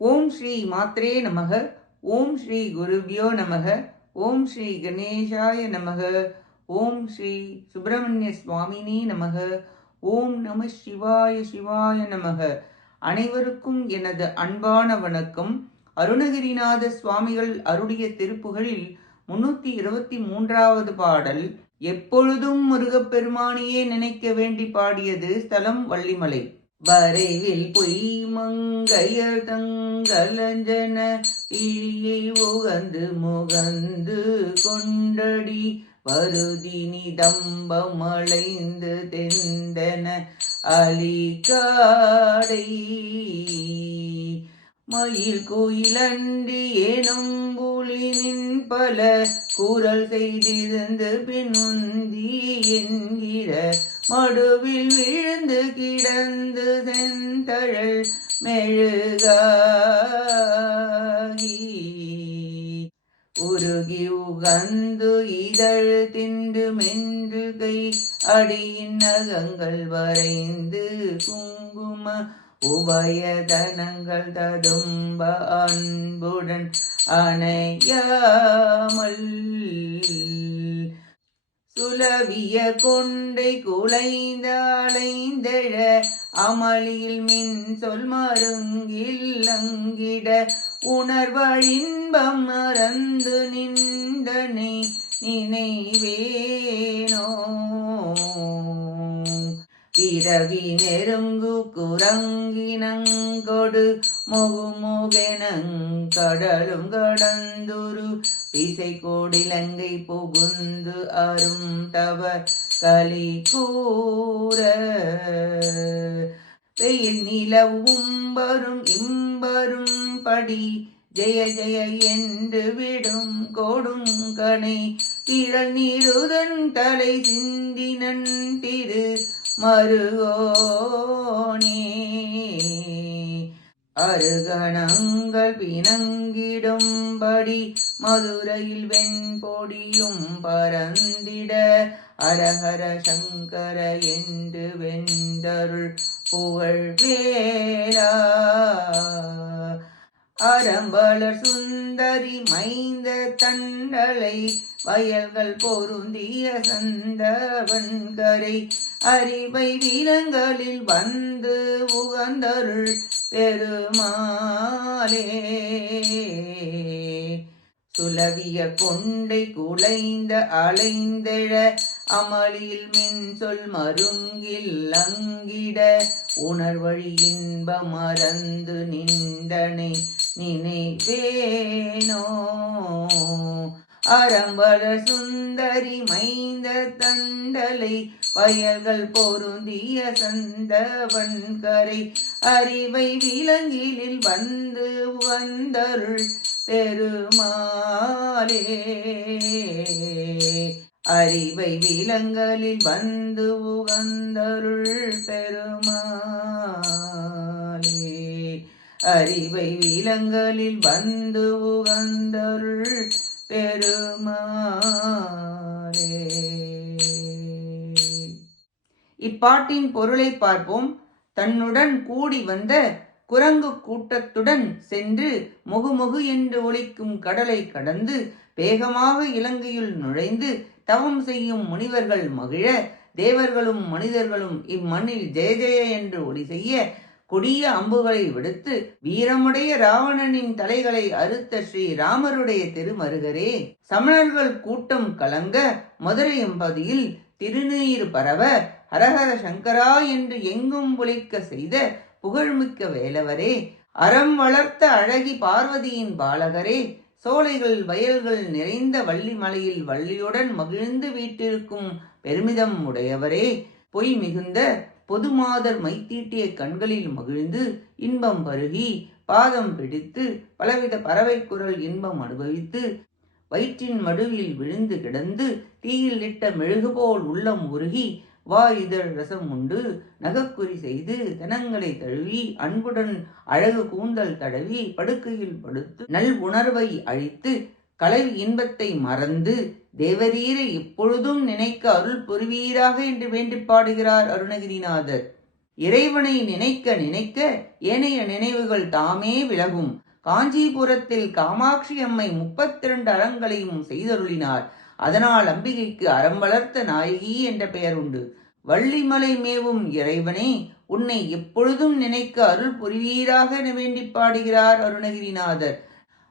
ஓம் ஸ்ரீ மாத்ரே நமக. ஓம் ஸ்ரீ குருபியோ நமக. ஓம் ஸ்ரீ கணேஷாய நமக. ஓம் ஸ்ரீ சுப்பிரமணிய சுவாமினி நமக. ஓம் நம சிவாய சிவாய நமக. அனைவருக்கும் எனது அன்பான வணக்கம். அருணகிரிநாத சுவாமிகள் அருடைய திருப்புகளில் முன்னூத்தி இருபத்தி மூன்றாவது பாடல் எப்பொழுதும் முருகப்பெருமானையே நினைக்க வேண்டி பாடியது ஸ்தலம் வள்ளிமலை. வரைவில் பொய் மங்கையர் தங்கலஞ்சன இழியை உகந்து முகந்து கொண்டடி பருதினி தம்பமளைந்து தெந்தன. அலிகாடை மயில் கோயிலண்டி ஏனும் புலினின் பல கூறல் செய்திருந்து பின்னுந்தி என்கிற. மடுவில் விழு கிடந்து செந்தழல் மெழுகாகி உருகி உகந்து இதழ் திண்டு மென்று கை அடியின் நகங்கள் வரைந்து குங்கும உபயதனங்கள் ததும்ப அன்புடன் அணையாமல் துளவிய கொண்டை குலைந்த அலைந்தழ அமளியில் மின் சொல் மருங்கில்லங்கிட உணர்வழின்பம் மறந்து நின்றனை நினைவேனோ? பிறவி நெருங்கு குரங்கினங்கொடு முகுமுகெனங்கடலும் கடந்துரு இசை கோடிலங்கை புகுந்து அரும் தவ கலி கூற. வெயில் நிலவும் வரும் இம்பரும் படி ஜெய ஜெய என்று விடும் கோடும் கணை. திரள் நீருதன் தலை சிந்தினன் திரு மருகோனே. அருகணங்கள் பிணங்கிடும்படி மதுரையில் வெண்பொடியும் பரந்திட அரஹர சங்கர என்று வெண்டருள் புகழ் வேலா அறம்பலர் சுந்தரி மைந்த தண்டலை வயல்கள் பொருந்திய சந்தவன்கரை அறிவை வீரங்களில் வந்து உகந்தருள் பெருமாளே. சுலவிய கொண்டை குலைந்த அலைந்தெழ அமளியில் மின் சொல் மருங்கில் அங்கிட உணர்வழி இன்ப மறந்து நின்றனை நினைவேனோ? அறம்பர சுந்தரி மைந்த தண்டலை பயல்கள் பொருந்திய சந்தவன்கரை அறிவை விலங்கிலில் வந்து வந்தருள் பெருமாளே. அறிவை விலங்களில் வந்து உகந்தருள் பெருமாளே. அறிவை விலங்களில் வந்து உகந்தருள் பெருமாளே. இப்பாட்டின் பொருளை பார்ப்போம். தன்னுடன் கூடி வந்த குரங்கு கூட்டத்துடன் சென்று முகுமுகு என்று ஒலிக்கும் கடலை கடந்து வேகமாக இலங்கையில் நுழைந்து தவம் செய்யும் முனிவர்கள் மகிழ தேவர்களும் மனிதர்களும் இம்மண்ணில் ஜெய ஜெய என்று ஒளி செய்ய கொடிய அம்புகளை விடுத்து வீரமுடைய ராவணனின் தலைகளை அறுத்த ஸ்ரீ ராமருடைய திருமருகரே. சமணர்கள் கூட்டம் கலங்க மதுரை எம்பதியில் திருநீர் பரவ ஹரஹர சங்கரா என்று எங்கும் ஒலிக்க செய்த புகழ்மிக்க வேலவரே. அறம் வளர்த்த அழகி பார்வதியின் பாலகரே. சோலைகள் வயல்கள் நிறைந்த வள்ளி மலையில் வள்ளியுடன் மகிழ்ந்து வீட்டிருக்கும் பெருமிதம் உடையவரே. பொய் மிகுந்த பொதுமாதர் மைத்தீட்டிய கண்களில் மகிழ்ந்து இன்பம் பருகி பாதம் பிடித்து பலவித பறவை குரல் இன்பம் அனுபவித்து வயிற்றின் மடுவில் விழுந்து கிடந்து தீயில் இட்ட மெழுகு போல் உள்ளம் உருகி வா இதழ் ரசம் உண்டு நகக்குறி செய்து தனங்களை தழுவி அன்புடன் அழகு கூந்தல் தடவி படுக்கையில் படுத்து நல் உணர்வை அழித்து கலை இன்பத்தை மறந்து தேவரீரை எப்பொழுதும் நினைக்க அருள் புரிவீராக என்று வேண்டி பாடுகிறார் அருணகிரிநாதர். இறைவனை நினைக்க நினைக்க ஏனைய நினைவுகள் தாமே விலகும். காஞ்சிபுரத்தில் காமாட்சி அம்மை முப்பத்தி ரெண்டு அறங்களையும் செய்தருளினார். அதனால் அம்பிகைக்கு அறம் வளர்த்த நாயகி என்ற பெயர் உண்டு வள்ளிமலை மேவும் இறைவனே உன்னை எப்பொழுதும் நினைக்க அருள் புரிவீராக என வேண்டி பாடுகிறார் அருணகிரிநாதர்.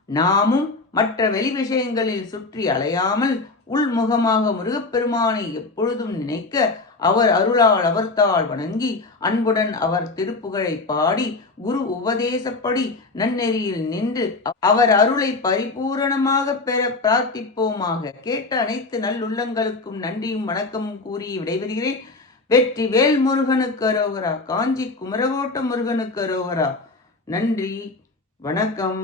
நாமும் மற்ற வெளி விஷயங்களில் சுற்றி அலையாமல் உள்முகமாக முருகப்பெருமானை எப்பொழுதும் நினைக்க அவர் அருளால் அவர்த்தால் வணங்கி அன்புடன் அவர் திருப்புகழை பாடி குரு உபதேசப்படி நன்னெறியில் நின்று அவர் அருளை பரிபூரணமாக பெற பிரார்த்திப்போமாக கேட்ட அனைத்து நல்லுள்ளங்களுக்கும் நன்றியும் வணக்கமும் கூறி விடைபெறுகிறேன். வெற்றி வேல் முருகனுக்கு அரோகரா காஞ்சி குமரகோட்ட முருகனுக்கு அரோகரா. நன்றி வணக்கம்.